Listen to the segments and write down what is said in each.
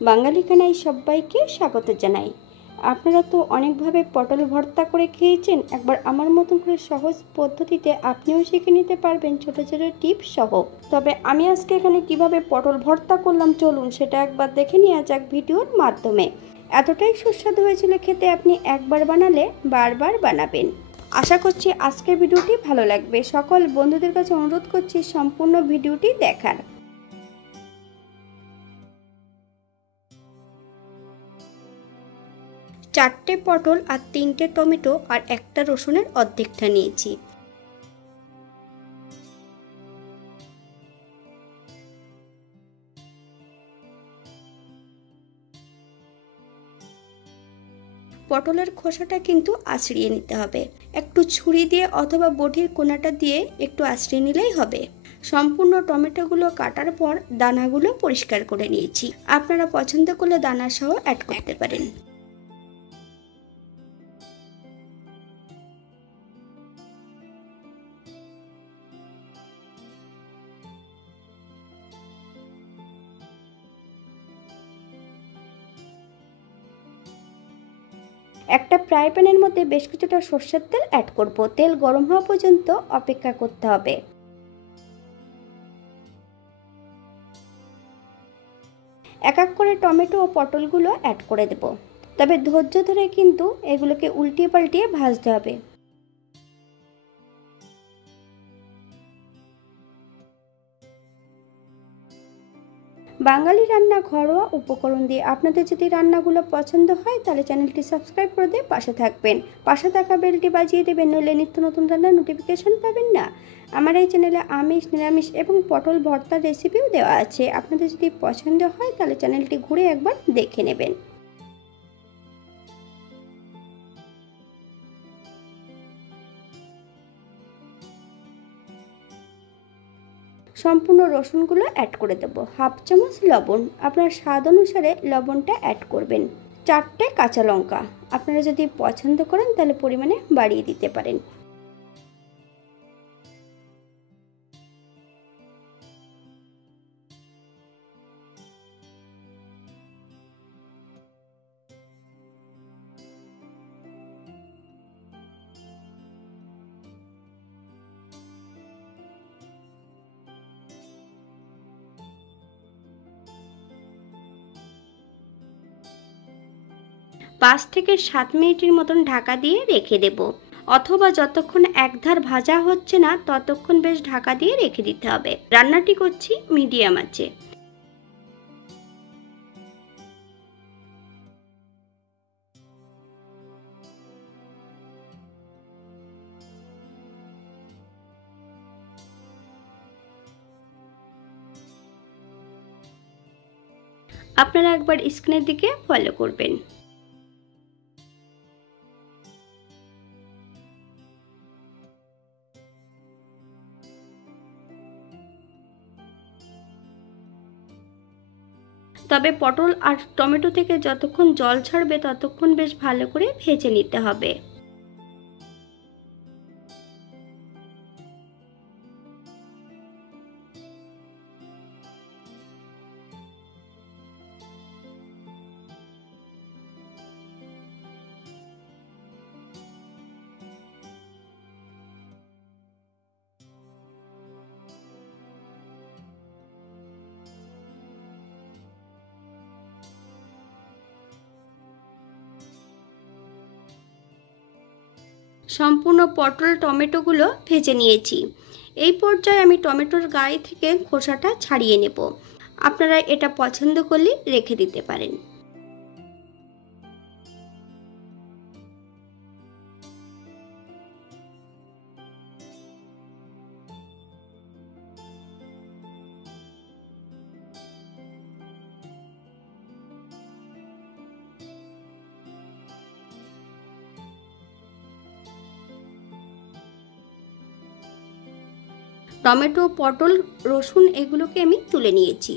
বাঙালি খানায় সবাইকে স্বাগত জানাই। আপনারা তো অনেকভাবে পটল ভর্তা করে খেয়েছেন, একবার আমার মতন করে সহজ পদ্ধতিতে আপনিও শিখে নিতে পারবেন ছোট ছোট টিপস সহ। তবে আমি আজকে এখানে কিভাবে পটল ভর্তা করলাম চলুন সেটা একবার দেখে নেওয়া যাক ভিডিওর মাধ্যমে। এতটাই সুস্বাদু হয়েছিল খেতে, আপনি একবার বানালে বারবার বানাবেন। আশা করছি আজকের ভিডিওটি ভালো লাগবে। সকল বন্ধুদের কাছে অনুরোধ করছি সম্পূর্ণ ভিডিওটি দেখার। চারটে পটল আর 3টে টমেটো আর একটা রসুনের অর্ধেকটা নিয়েছি। পটলের খোসাটা কিন্তু আঁচড়িয়ে নিতে হবে, একটু ছুরি দিয়ে অথবা বটির কোনাটা দিয়ে একটু আঁচড়িয়ে নিলেই হবে। সম্পূর্ণ টমেটোগুলো কাটার পর দানাগুলো পরিষ্কার করে নিয়েছি, আপনারা পছন্দ করলে দানা সহ অ্যাড করতে পারেন। একটা ফ্রাই প্যানের মধ্যে বেশ কিছুটা সরষের তেল অ্যাড করব। তেল গরম হওয়া পর্যন্ত অপেক্ষা করতে হবে। এক এক করে টমেটো ও পটলগুলো অ্যাড করে দেব, তবে ধৈর্য ধরে কিন্তু এগুলোকে উল্টিয়ে পাল্টিয়ে ভাজতে হবে। বাঙালি রান্না ঘরোয়া উপকরণ দিয়ে। আপনাদের যদি রান্নাগুলো পছন্দ হয় তাহলে চ্যানেলটি সাবস্ক্রাইব করে দিয়ে পাশে থাকবেন, পাশে থাকা বেলটি বাজিয়ে দেবেন, নইলে নিত্য নতুন রান্নার নোটিফিকেশন পাবেন না। আমার এই চ্যানেলে আমিষ, নিরামিষ এবং পটল ভর্তার রেসিপিও দেওয়া আছে, আপনাদের যদি পছন্দ হয় তাহলে চ্যানেলটি ঘুরে একবার দেখে নেবেন। সম্পূর্ণ রসুনগুলো অ্যাড করে দেবো। হাফ চামচ লবণ, আপনার স্বাদ অনুসারে লবণটা অ্যাড করবেন। 4টে কাঁচা লঙ্কা, আপনারা যদি পছন্দ করেন তাহলে পরিমাণে বাড়িয়ে দিতে পারেন। পাঁচ থেকে 7 মিনিটের মতন ঢাকা দিয়ে রেখে দেব, অথবা যতক্ষণ একধার ভাজা হচ্ছে না ততক্ষণ বেশ ঢাকা দিয়ে রেখে দিতে হবে। রান্নাটি করছি মিডিয়াম আঁচে। আপনারা একবার স্ক্রিনের দিকে ফলো করবেন। তবে পটল আর টমেটো থেকে যতক্ষণ জল ছাড়বে ততক্ষণ বেশ ভালো করে ভেজে নিতে হবে। সম্পূর্ণ পটল টমেটোগুলো ভেজে নিয়েছি। এই পর্যায়ে আমি টমেটোর গায়ে থেকে খোসাটা ছাড়িয়ে নেব, আপনারা এটা পছন্দ করলে রেখে দিতে পারেন। টমেটো, পটল, রসুন এগুলোকে আমি তুলে নিয়েছি।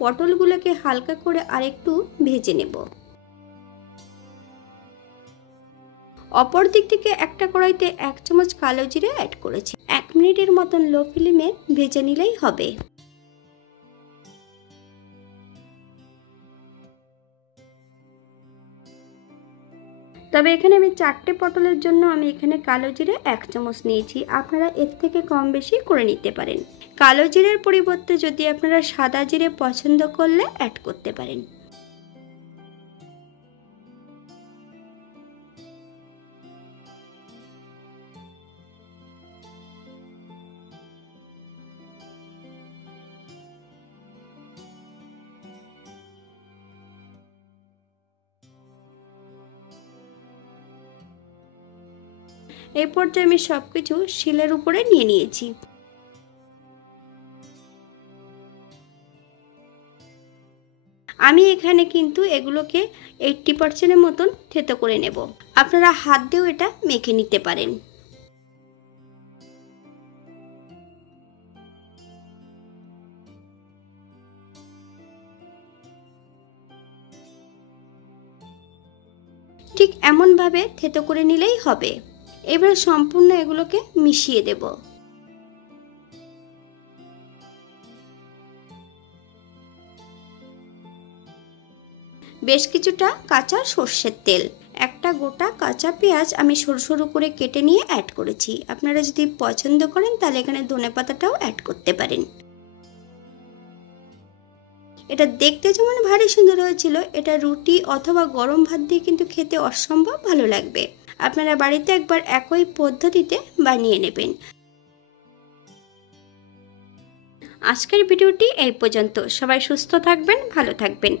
পটলগুলোকে হালকা করে আরেকটু ভেজে নেব। অপর দিক থেকে একটা কড়াইতে 1 চামচ কালো জিরে অ্যাড করেছি। 1 মিনিটের মতন লো ফ্লেমে ভেজে নিলেই হবে। তবে এখানে আমি 4টে পটলের জন্য আমি এখানে কালো জিরে 1 চামচ নিয়েছি। আপনারা এর থেকে কম বেশি করে নিতে পারেন। কালো জিরের পরিবর্তে যদি আপনারা সাদা জিরে পছন্দ করলে অ্যাড করতে পারেন। এই পর্যায়ে আমি সবকিছু শিলের উপরে নিয়ে নিয়েছি। আমি এখানে কিন্তু এগুলোকে 80% মতন থেতো করে নেব। আপনারা হাত দিয়েও এটা মেখে নিতে পারেন। ঠিক এমনভাবে থেতো করে নিলেই হবে। এবার সম্পূর্ণ এগুলোকে মিশিয়ে দেব। বেশ কিছুটা কাঁচা সর্ষের তেল, একটা গোটা কাঁচা পেঁয়াজ আমি সরু সরু করে কেটে নিয়ে অ্যাড করেছি। আপনারা যদি পছন্দ করেন তাহলে এখানে ধনেপাতাটাও অ্যাড করতে পারেন। এটা দেখতে যেমন ভারী সুন্দর হয়েছিল, এটা রুটি অথবা গরম ভাত দিয়ে কিন্তু খেতে অসম্ভব ভালো লাগবে। আপনারা বাড়িতে একবার একই পদ্ধতিতে বানিয়ে নেবেন। আজকের ভিডিওটি এই পর্যন্ত। সবাই সুস্থ থাকবেন, ভালো থাকবেন।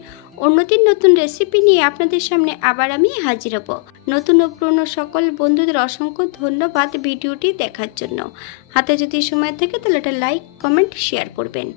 অন্যদিন নতুন রেসিপি নিয়ে আপনাদের সামনে আবার আমি হাজির হব। নতুন ও পুরনো সকল বন্ধুদের অসংখ্য ধন্যবাদ ভিডিওটি দেখার জন্য। হাতে যদি সময় থাকে তাহলে একটা লাইক, কমেন্ট, শেয়ার করবেন।